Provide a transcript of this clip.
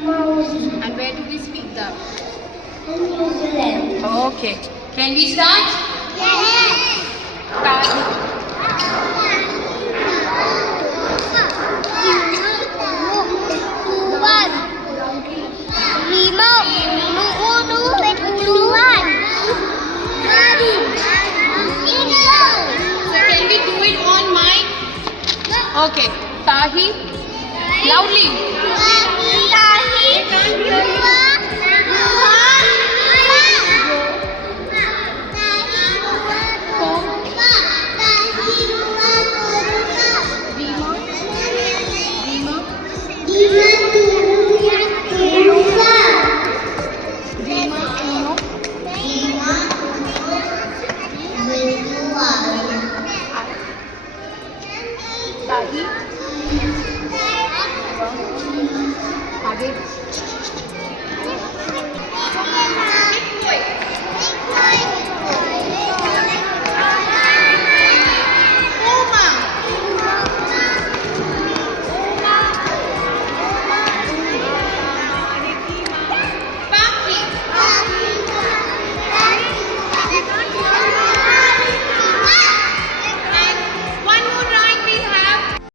Maui. And where do we speak that? In New Zealand. Okay. Can we start? Yes. Start. So can we do it on mic? Okay. Tahi. Loudly. Tahi. आगे